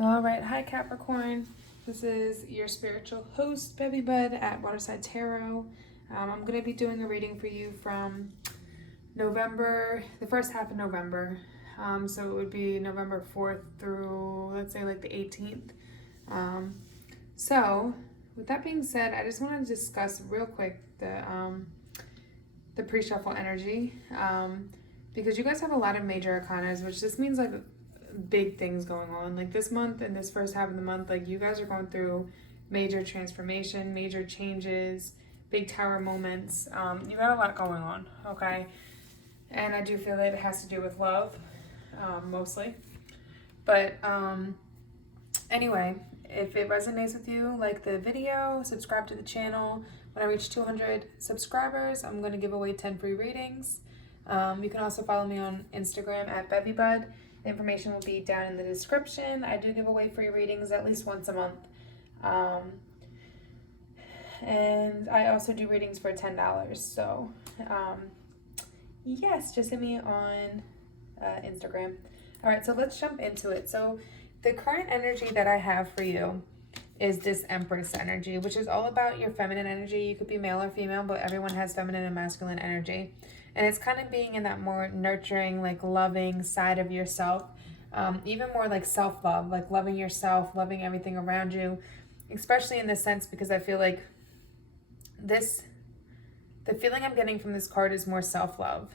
All right, hi Capricorn. This is your spiritual host, bevybud at Waterside Tarot. I'm going to be doing a reading for you from November, the first half of November. So it would be November 4th through, let's say, like the 18th. So, with that being said, I just want to discuss real quick the pre-shuffle energy, because you guys have a lot of major arcanas, which just means like big things going on. Like this month and this first half of the month, like you guys are going through major transformation, major changes, big tower moments. You got a lot going on, okay? And I do feel that it has to do with love, mostly. But anyway, if it resonates with you, like the video, subscribe to the channel. When I reach 200 subscribers, I'm going to give away 10 free readings. You can also follow me on Instagram at bevybud. The information will be down in the description. I do give away free readings at least once a month. And I also do readings for $10. So, yes, just hit me on Instagram. All right, so let's jump into it. So the current energy that I have for you is this Empress energy, which is all about your feminine energy. You could be male or female, but everyone has feminine and masculine energy. And it's kind of being in that more nurturing, like loving side of yourself, even more like self-love, like loving yourself, loving everything around you, especially in this sense, because I feel like the feeling I'm getting from this card is more self-love,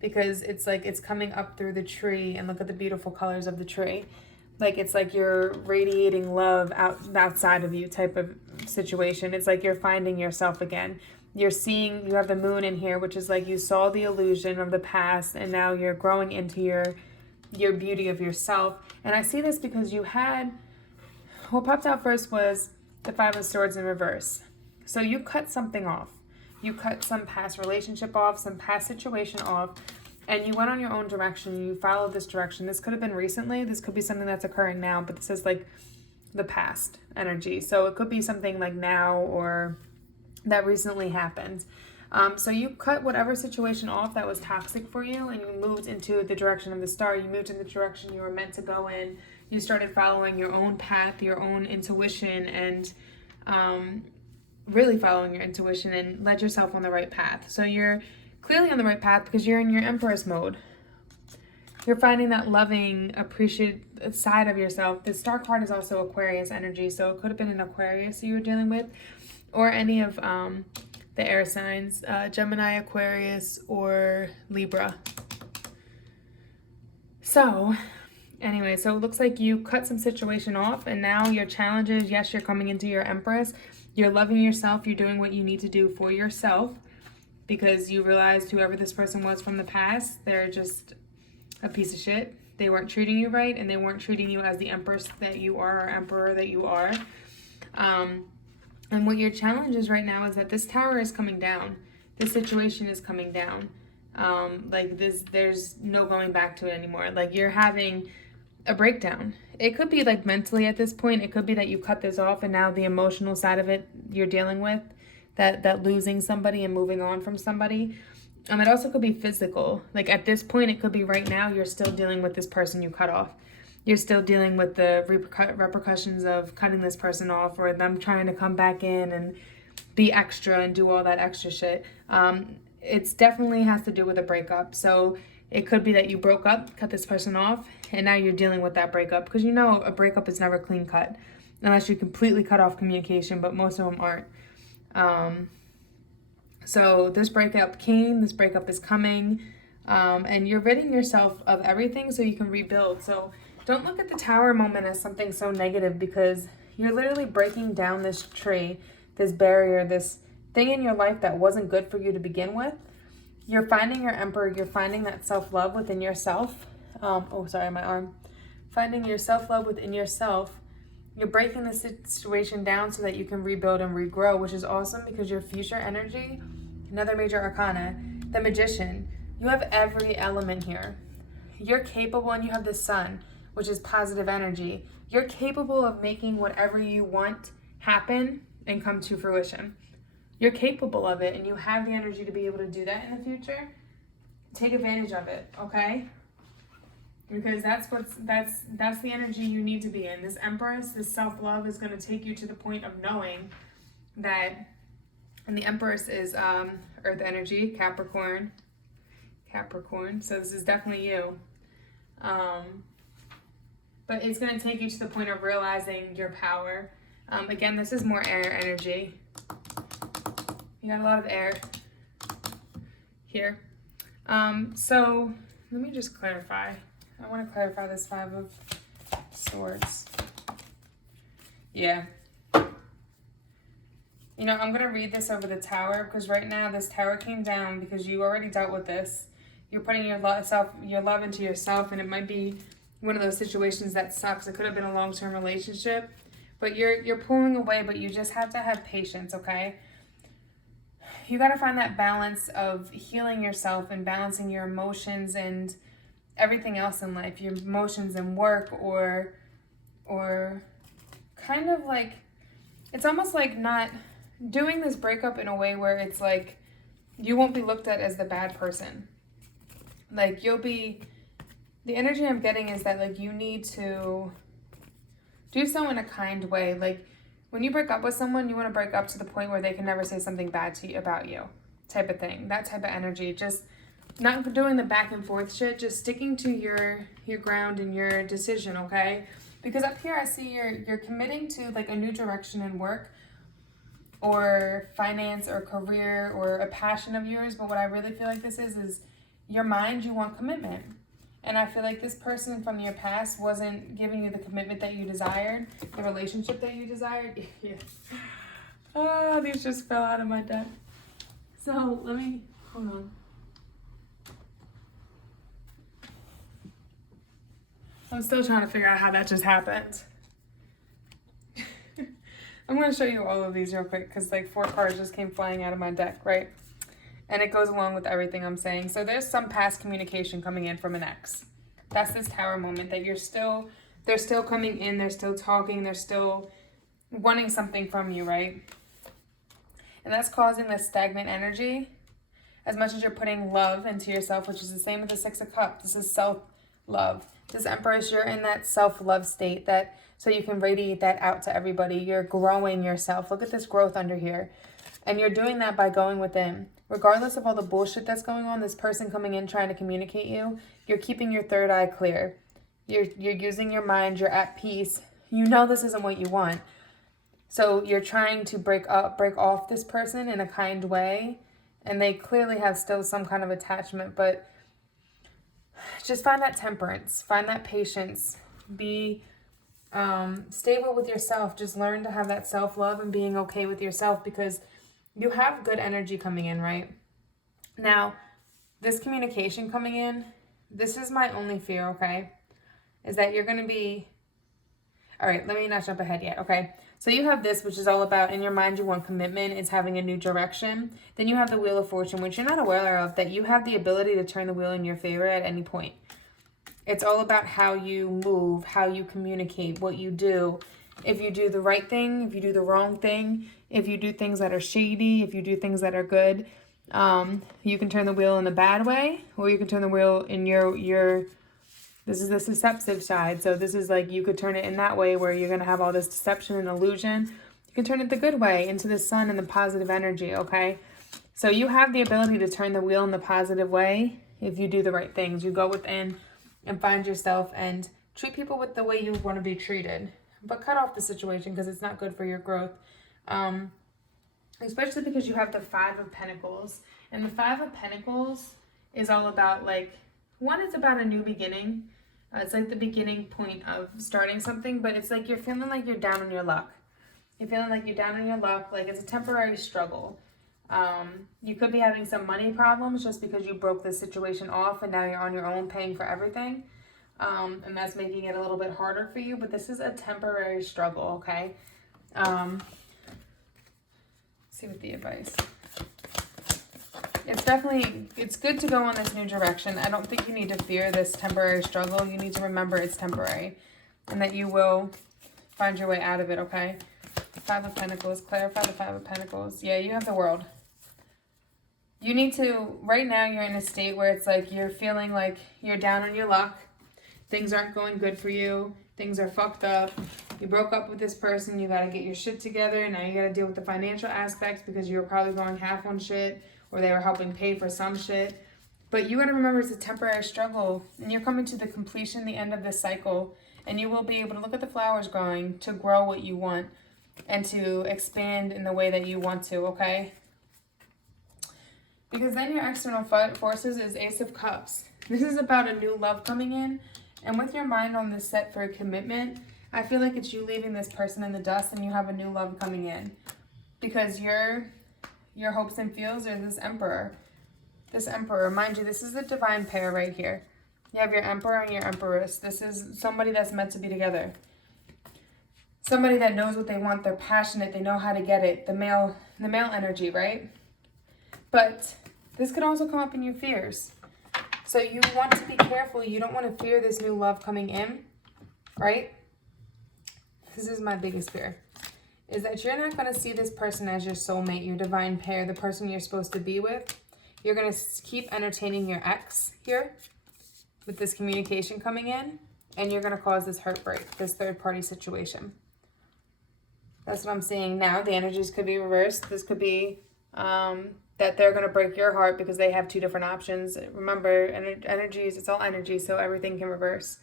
because it's like it's coming up through the tree, and look at the beautiful colors of the tree. Like it's like you're radiating love outside of you type of situation. It's like you're finding yourself again. You're seeing, you have the moon in here, which is like you saw the illusion of the past, and now you're growing into your beauty of yourself. And I see this because you had, what popped out first was the Five of Swords in reverse. So you cut something off. You cut some past relationship off, some past situation off, and you went on your own direction. You followed this direction. This could have been recently. This could be something that's occurring now, but this is like the past energy. So it could be something like now or that recently happened. So you cut whatever situation off that was toxic for you, and you moved into the direction of the star. You moved in the direction you were meant to go in. You started following your own path, your own intuition, and really following your intuition, and led yourself on the right path. So you're clearly on the right path because you're in your Empress mode. You're finding that loving, appreciative side of yourself. The star card is also Aquarius energy, so it could have been an Aquarius you were dealing with, or any of the air signs, Gemini, Aquarius, or Libra. So anyway, so it looks like you cut some situation off, and now your challenge is, yes, you're coming into your Empress. You're loving yourself. You're doing what you need to do for yourself, because you realized whoever this person was from the past, they're just a piece of shit. They weren't treating you right, and they weren't treating you as the Empress that you are, or Emperor that you are. And what your challenge is right now is that this tower is coming down. This situation is coming down. Like this, there's no going back to it anymore. Like you're having a breakdown. It could be like mentally at this point. It could be that you cut this off, and now the emotional side of it you're dealing with, that losing somebody and moving on from somebody. It also could be physical. Like at this point, it could be right now you're still dealing with this person you cut off. You're still dealing with the repercussions of cutting this person off, or them trying to come back in and be extra and do all that extra shit. It's definitely has to do with a breakup. So it could be that you broke up, cut this person off, and now you're dealing with that breakup. Because you know a breakup is never clean cut unless you completely cut off communication, but most of them aren't. So this breakup came, this breakup is coming, and you're ridding yourself of everything so you can rebuild. So don't look at the tower moment as something so negative, because you're literally breaking down this tree, this barrier, this thing in your life that wasn't good for you to begin with. You're finding your Emperor. You're finding that self-love within yourself. Oh, sorry, my arm. Finding your self-love within yourself. You're breaking the situation down so that you can rebuild and regrow, which is awesome, because your future energy, another major arcana, the Magician. You have every element here. You're capable, and you have the Sun, which is positive energy. You're capable of making whatever you want happen and come to fruition. You're capable of it, and you have the energy to be able to do that in the future. Take advantage of it, okay? because that's the energy you need to be in. This Empress, this self-love is going to take you to the point of knowing that, and the Empress is earth energy, Capricorn, so this is definitely you. But it's going to take you to the point of realizing your power. Again, this is more air energy. You got a lot of air here. So let me just clarify. I want to clarify this Five of Swords. Yeah. You know, I'm going to read this over the Tower, because right now this Tower came down because you already dealt with this. You're putting your love into yourself, and it might be one of those situations that sucks. It could have been a long-term relationship, but you're pulling away, but you just have to have patience, okay? You got to find that balance of healing yourself and balancing your emotions and everything else in life, your emotions and work, or kind of like, it's almost like not doing this breakup in a way where it's like you won't be looked at as the bad person. Like, you'll be, the energy I'm getting is that, like, you need to do so in a kind way. Like, when you break up with someone, you want to break up to the point where they can never say something bad to you about you, type of thing. That type of energy. Just not doing the back and forth shit. Just sticking to your ground and your decision, okay? Because up here I see you're committing to, like, a new direction in work or finance or career or a passion of yours. But what I really feel like this is your mind, you want commitment. And I feel like this person from your past wasn't giving you the commitment that you desired, the relationship that you desired. Yeah. Oh, these just fell out of my deck. So let me, hold on. I'm still trying to figure out how that just happened. I'm going to show you all of these real quick because, like, 4 cards just came flying out of my deck, right? And it goes along with everything I'm saying. So there's some past communication coming in from an ex. That's this Tower moment that they're still coming in, they're still talking, they're still wanting something from you, right? And that's causing this stagnant energy. As much as you're putting love into yourself, which is the same with the 6 of Cups. This is self-love. This Empress, you're in that self-love state, that so you can radiate that out to everybody. You're growing yourself. Look at this growth under here. And you're doing that by going within. Regardless of all the bullshit that's going on, this person coming in trying to communicate you, you're keeping your third eye clear. You're using your mind. You're at peace. You know this isn't what you want. So you're trying to break off this person in a kind way. And they clearly have still some kind of attachment. But just find that temperance. Find that patience. Be stable with yourself. Just learn to have that self-love and being okay with yourself, because you have good energy coming in, right? Now, this communication coming in, this is my only fear, okay? Is that you're going to be... All right, let me not jump ahead yet, okay? So you have this, which is all about, in your mind, you want commitment. It's having a new direction. Then you have the Wheel of Fortune, which you're not aware of, that you have the ability to turn the wheel in your favor at any point. It's all about how you move, how you communicate, what you do. If you do the right thing, if you do the wrong thing, if you do things that are shady, if you do things that are good, you can turn the wheel in a bad way, or you can turn the wheel in your this is the deceptive side. So this is like, you could turn it in that way where you're going to have all this deception and illusion. You can turn it the good way, into the sun and the positive energy, okay? So you have the ability to turn the wheel in the positive way if you do the right things. You go within and find yourself and treat people with the way you want to be treated. But cut off the situation, because it's not good for your growth. Especially because you have the 5 of Pentacles. And the 5 of Pentacles is all about, like, one, it's about a new beginning. It's like the beginning point of starting something, but it's like you're feeling like you're down on your luck. You're feeling like you're down on your luck, like it's a temporary struggle. You could be having some money problems just because you broke this situation off and now you're on your own paying for everything. And that's making it a little bit harder for you, but this is a temporary struggle, okay? Let's see what the advice. It's good to go on this new direction. I don't think you need to fear this temporary struggle. You need to remember it's temporary and that you will find your way out of it, okay? 5 of Pentacles, clarify the 5 of Pentacles. Yeah, you have the World. You need to, right now you're in a state where it's like you're feeling like you're down on your luck. things aren't going good for you. Things are fucked up. You broke up with this person. You got to get your shit together. Now you got to deal with the financial aspects because you were probably going half on shit or they were helping pay for some shit. But you got to remember it's a temporary struggle and you're coming to the completion, the end of this cycle, and you will be able to look at the flowers growing to grow what you want and to expand in the way that you want to, okay? Because then your external forces is Ace of Cups. This is about a new love coming in. And with your mind on this set for a commitment, I feel like it's you leaving this person in the dust and you have a new love coming in. Because your hopes and feels are this Emperor. This Emperor, mind you, this is the divine pair right here. You have your Emperor and your Empress. This is somebody that's meant to be together. Somebody that knows what they want. They're passionate. They know how to get it. The male energy, right? But this could also come up in your fears. So you want to be careful. You don't want to fear this new love coming in, right? This is my biggest fear, is that you're not going to see this person as your soulmate, your divine pair, the person you're supposed to be with. You're going to keep entertaining your ex here with this communication coming in, and you're going to cause this heartbreak, this third-party situation. That's what I'm seeing now. The energies could be reversed. This could be that they're going to break your heart because they have two different options. Remember, energies, it's all energy, so everything can reverse.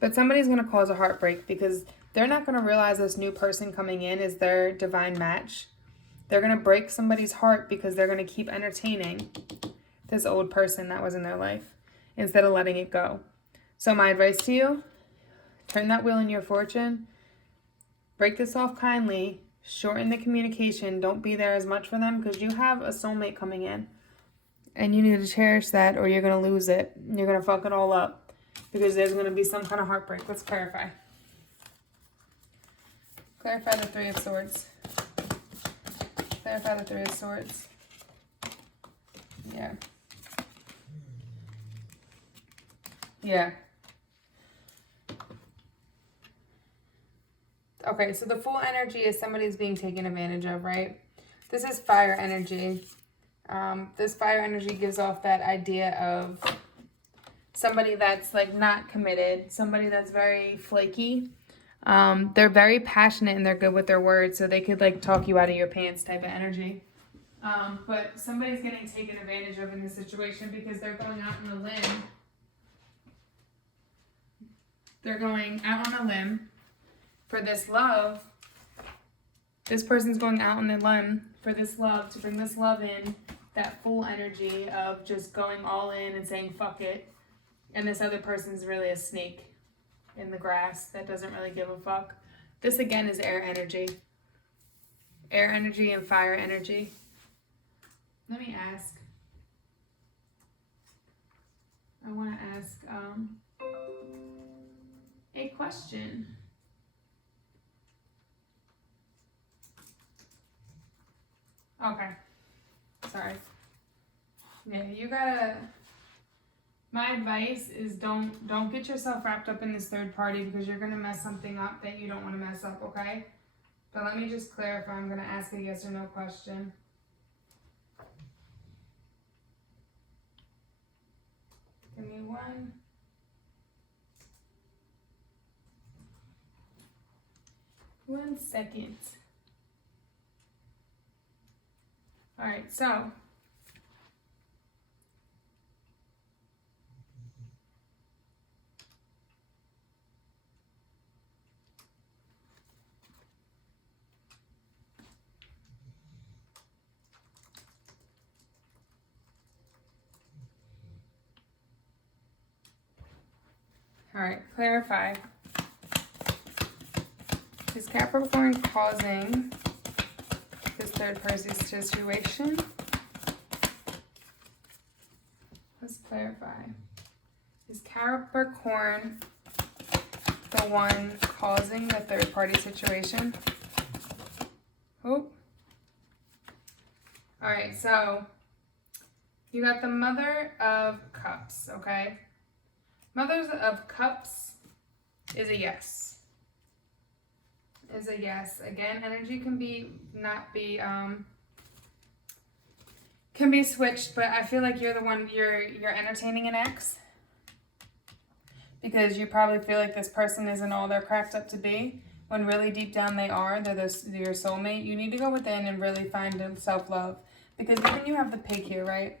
But somebody's going to cause a heartbreak because they're not going to realize this new person coming in is their divine match. They're going to break somebody's heart because they're going to keep entertaining this old person that was in their life instead of letting it go. So my advice to you, turn that wheel in your fortune. Break this off kindly. Shorten the communication. Don't be there as much for them because you have a soulmate coming in. And you need to cherish that or you're going to lose it. You're going to fuck it all up because there's going to be some kind of heartbreak. Let's clarify. Clarify the Three of Swords. Clarify the Three of Swords. Yeah. Yeah. Okay, so the Fool energy is somebody's being taken advantage of, right? This is fire energy. This fire energy gives off that idea of somebody that's like not committed, somebody that's very flaky. They're very passionate and they're good with their words, so they could like talk you out of your pants type of energy. But somebody's getting taken advantage of in this situation because they're going out on a limb. They're going out on a limb for this love. This person's going out on the limb for this love, to bring this love in, that full energy of just going all in and saying fuck it. And this other person's really a snake in the grass that doesn't really give a fuck. This again is air energy. Air energy and fire energy. Let me ask. I want to ask a question. Okay. Sorry. Yeah, you gotta... My advice is don't get yourself wrapped up in this third party because you're gonna mess something up that you don't want to mess up, okay? But let me just clarify. I'm gonna ask a yes or no question. Give me one second. All right, so all right, clarify. Is Capricorn causing this third person situation? Let's clarify. Is Capricorn the one causing the third party situation? Oh. All right, so you got the Mother of Cups, okay? Mother of Cups is a yes. Is a yes. Again, energy can be can be switched, but I feel like you're the one, you're entertaining an ex. because you probably feel like this person isn't all they're cracked up to be, when really deep down they are. They're your soulmate. You need to go within and really find self-love, because even you have the pig here, right?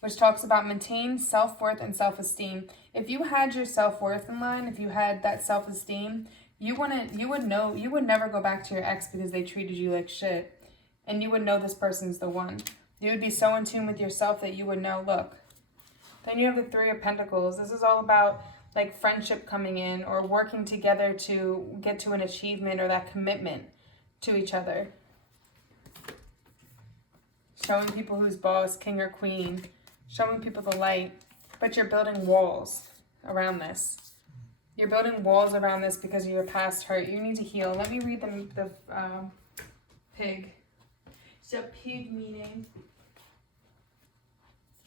Which talks about maintain self-worth and self-esteem. If you had your self-worth in line, if you had that self-esteem, you would never go back to your ex because they treated you like shit. And you would know this person's the one. You would be so in tune with yourself that you would know, look. Then you have the Three of Pentacles. This is all about like friendship coming in, or working together to get to an achievement, or that commitment to each other. Showing people who's boss, king or queen. Showing people the light. But you're building walls around this. You're building walls around this because of your past hurt. You need to heal. Let me read the pig. It's a pig meaning.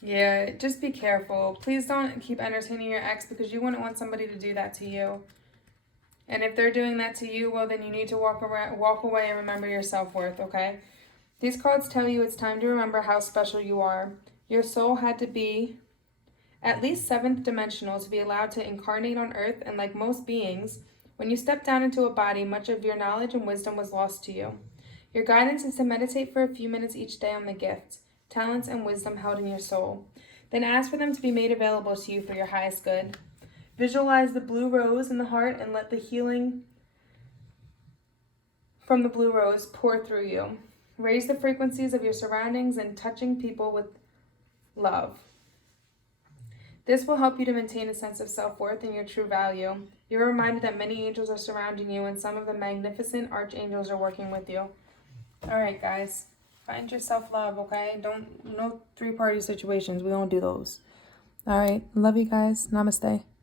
Yeah, just be careful. Please don't keep entertaining your ex, because you wouldn't want somebody to do that to you. And if they're doing that to you, well, then you need to walk away and remember your self-worth, okay? These cards tell you it's time to remember how special you are. Your soul had to be at least 7th dimensional to be allowed to incarnate on earth, and like most beings, when you step down into a body, much of your knowledge and wisdom was lost to you. Your guidance is to meditate for a few minutes each day on the gifts, talents, and wisdom held in your soul. Then ask for them to be made available to you for your highest good. Visualize the blue rose in the heart and let the healing from the blue rose pour through you. Raise the frequencies of your surroundings and touching people with love. This will help you to maintain a sense of self-worth and your true value. You're reminded that many angels are surrounding you, and some of the magnificent archangels are working with you. All right, guys. Find your self-love, okay? No three-party situations. We don't do those. All right. Love you guys. Namaste.